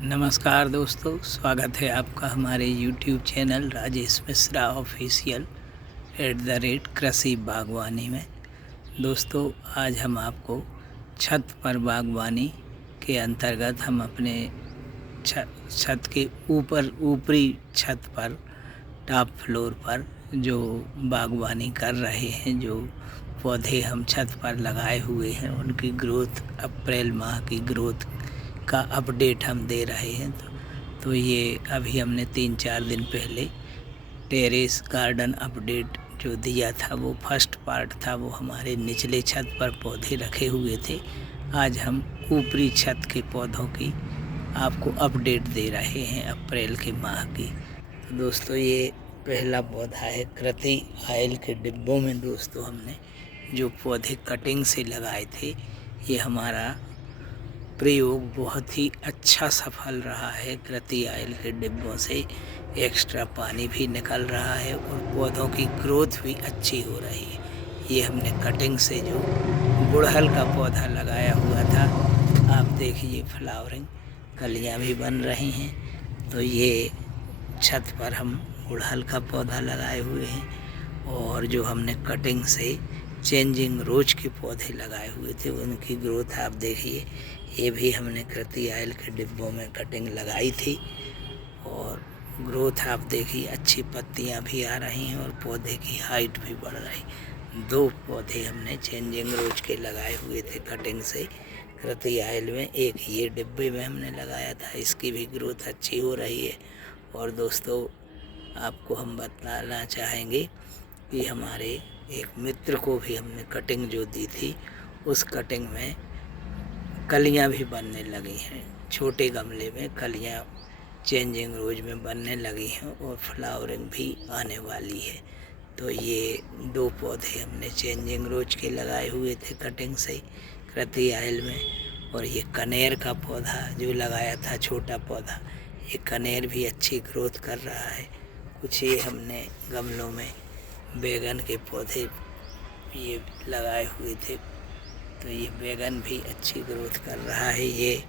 नमस्कार दोस्तों, स्वागत है आपका हमारे YouTube channel Rajesh Mishra official @कृषि बागवानी में। दोस्तों, आज हम आपको छत पर बागवानी के अंतर्गत हम अपने छत के ऊपरी छत पर टॉप फ्लोर पर जो बागवानी कर रहे हैं, जो पौधे हम छत पर लगाए हुए हैं, उनकी ग्रोथ, अप्रैल माह की ग्रोथ का अपडेट हम दे रहे हैं। तो ये अभी हमने 3-4 दिन पहले टेरेस गार्डन अपडेट जो दिया था, वो फर्स्ट पार्ट था। वो हमारे निचले छत पर पौधे रखे हुए थे। आज हम ऊपरी छत के पौधों की आपको अपडेट दे रहे हैं अप्रैल के माह की। तो दोस्तों, ये पहला पौधा है कृति ऑयल के डिब्बों में। दोस्तों, हमने जो पौधे कटिंग से लगाए थे, ये हमारा प्रयोग बहुत ही अच्छा सफल रहा है। कृति ऑयल के डिब्बों से एक्स्ट्रा पानी भी निकल रहा है और पौधों की ग्रोथ भी अच्छी हो रही है। ये हमने कटिंग से जो गुड़हल का पौधा लगाया हुआ था, आप देखिए फ्लावरिंग, कलियां भी बन रही हैं। तो ये छत पर हम गुड़हल का पौधा लगाए हुए हैं और जो हमने कटिंग से चेंजिंग रोज के पौधे लगाए हुए थे, उनकी ग्रोथ आप देखिए। ये भी हमने कृति ऑयल के डिब्बों में कटिंग लगाई थी और ग्रोथ आप देखिए, अच्छी पत्तियां भी आ रही हैं और पौधे की हाइट भी बढ़ रही। 2 पौधे हमने चेंजिंग रोज के लगाए हुए थे कटिंग से कृति ऑयल में। एक ये डिब्बे में हमने लगाया था, इसकी भी ग्रोथ अच्छी हो रही है। और दोस्तों, आपको हम बताना चाहेंगे कि हमारे एक मित्र को भी हमने कटिंग जो दी थी, उस कटिंग में कलियां भी बनने लगी हैं। छोटे गमले में कलियां चेंजिंग रोज में बनने लगी हैं और फ्लावरिंग भी आने वाली है। तो ये 2 पौधे हमने चेंजिंग रोज के लगाए हुए थे कटिंग से कृति ऑयल में। और ये कनेर का पौधा जो लगाया था, छोटा पौधा, ये कनेर भी अच्छी ग्रोथ कर रहा है। कुछ ये हमने गमलों में बैगन के पौधे ये लगाए हुए थे, तो ये बैगन भी अच्छी ग्रोथ कर रहा है। ये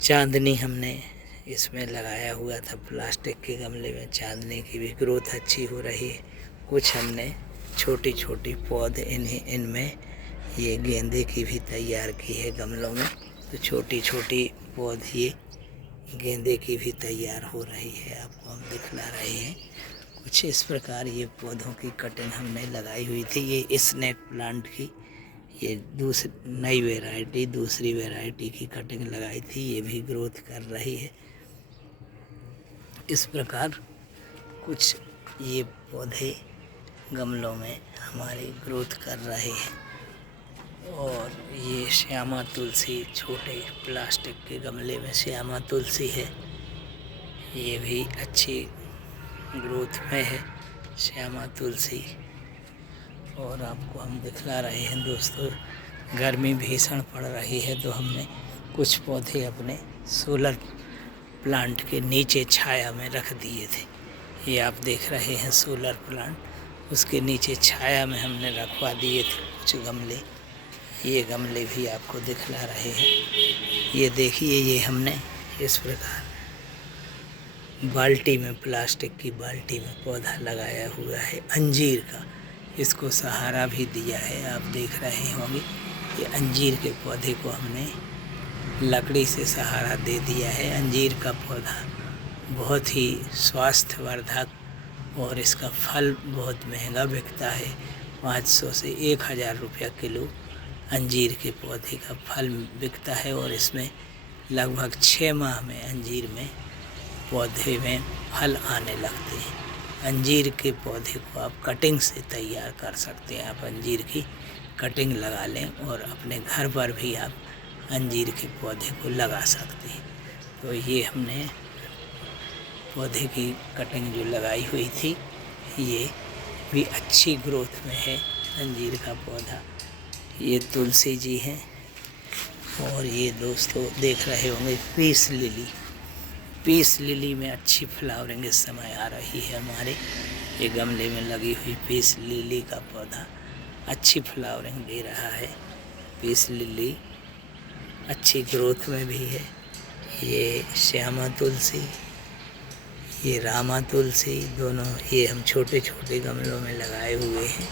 चांदनी हमने इसमें लगाया हुआ था प्लास्टिक के गमले में, चांदनी की भी ग्रोथ अच्छी हो रही है। कुछ हमने छोटी छोटी पौधे इनमें ये गेंदे की भी तैयार की है गमलों में। तो छोटी छोटी पौधे ये गेंदे की भी तैयार हो रही है, आपको हम दिखला रहे हैं। कुछ इस प्रकार ये पौधों की कटिंग हमने लगाई हुई थी। ये स्नेक प्लांट की ये नई वैरायटी, दूसरी वैरायटी की कटिंग लगाई थी, ये भी ग्रोथ कर रही है। इस प्रकार कुछ ये पौधे गमलों में हमारी ग्रोथ कर रहे हैं। और ये श्यामा तुलसी, छोटे प्लास्टिक के गमले में श्यामा तुलसी है, ये भी अच्छी ग्रोथ में है श्यामा तुलसी। और आपको हम दिखला रहे हैं दोस्तों, गर्मी भीषण पड़ रही है, तो हमने कुछ पौधे अपने सोलर प्लांट के नीचे छाया में रख दिए थे। ये आप देख रहे हैं सोलर प्लांट, उसके नीचे छाया में हमने रखवा दिए थे कुछ गमले। ये गमले भी आपको दिखला रहे हैं। ये देखिए, ये हमने इस प्रकार बाल्टी में, प्लास्टिक की बाल्टी में पौधा लगाया हुआ है अंजीर का। इसको सहारा भी दिया है, आप देख रहे होंगे। ये अंजीर के पौधे को हमने लकड़ी से सहारा दे दिया है। अंजीर का पौधा बहुत ही स्वास्थ्यवर्धक और इसका फल बहुत महंगा बिकता है। 500 से 1000 रुपया किलो अंजीर के पौधे का फल बिकता है। और इसमें लगभग 6 माह में अंजीर में पौधे में फल आने लगते हैं। अंजीर के पौधे को आप कटिंग से तैयार कर सकते हैं। आप अंजीर की कटिंग लगा लें और अपने घर पर भी आप अंजीर के पौधे को लगा सकते हैं। तो ये हमने पौधे की कटिंग जो लगाई हुई थी, ये भी अच्छी ग्रोथ में है अंजीर का पौधा। ये तुलसी जी हैं और ये दोस्तों देख रहे होंगे पीस लिली। पीस लिली में अच्छी फ्लावरिंग इस समय आ रही है हमारे ये गमले में लगी हुई पीस लिली का पौधा अच्छी फ्लावरिंग दे रहा है। पीस लिली अच्छी ग्रोथ में भी है। ये श्यामा तुलसी, ये रामा तुलसी, दोनों ये हम छोटे छोटे गमलों में लगाए हुए हैं।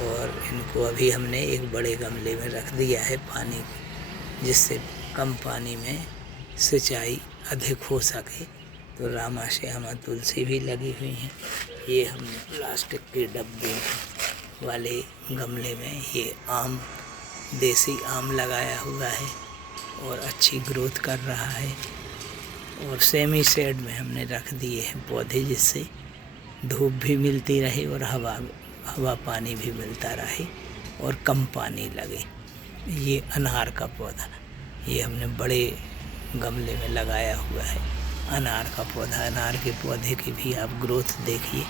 और इनको अभी हमने एक बड़े गमले में रख दिया है पानी, जिससे कम पानी में सिंचाई अधिक हो सके। तो रामा श्यामा तुलसी भी लगी हुई हैं। ये हमने प्लास्टिक के डब्बे वाले गमले में ये आम, देसी आम लगाया हुआ है और अच्छी ग्रोथ कर रहा है। और सेमी शेड में हमने रख दिए हैं पौधे, जिससे धूप भी मिलती रहे और हवा पानी भी मिलता रहे और कम पानी लगे। ये अनार का पौधा, ये हमने बड़े गमले में लगाया हुआ है। अनार का पौधा, अनार के पौधे की भी आप ग्रोथ देखिए,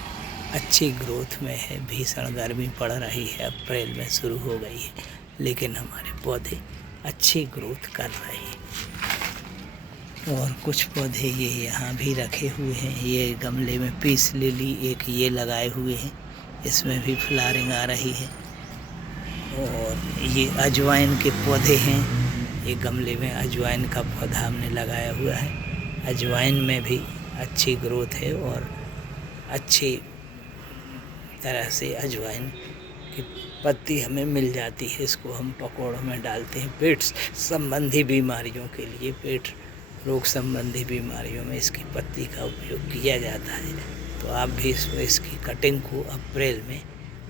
अच्छी ग्रोथ में है। भीषण गर्मी पड़ रही है, अप्रैल में शुरू हो गई है, लेकिन हमारे पौधे अच्छी ग्रोथ कर रहे हैं। और कुछ पौधे ये यहाँ भी रखे हुए हैं। ये गमले में पीस लिली एक ये लगाए हुए हैं, इसमें भी फ्लावरिंग आ रही है। और ये अजवाइन के पौधे हैं, ये गमले में अजवाइन का पौधा हमने लगाया हुआ है। अजवाइन में भी अच्छी ग्रोथ है और अच्छी तरह से अजवाइन की पत्ती हमें मिल जाती है। इसको हम पकौड़ों में डालते हैं। पेट संबंधी बीमारियों के लिए, पेट रोग संबंधी बीमारियों में इसकी पत्ती का उपयोग किया जाता है। तो आप भी इसकी कटिंग को अप्रैल में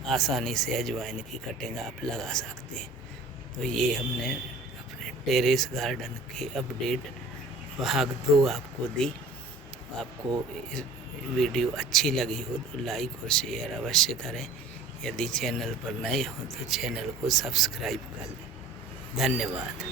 आसानी से अजवाइन की कटिंग आप लगा सकते हैं। तो ये हमने अपने टेरेस गार्डन की अपडेट भाग 2 आपको दी। आपको इस वीडियो अच्छी लगी हो तो लाइक और शेयर अवश्य करें। यदि चैनल पर नए हो तो चैनल को सब्सक्राइब कर लें। धन्यवाद।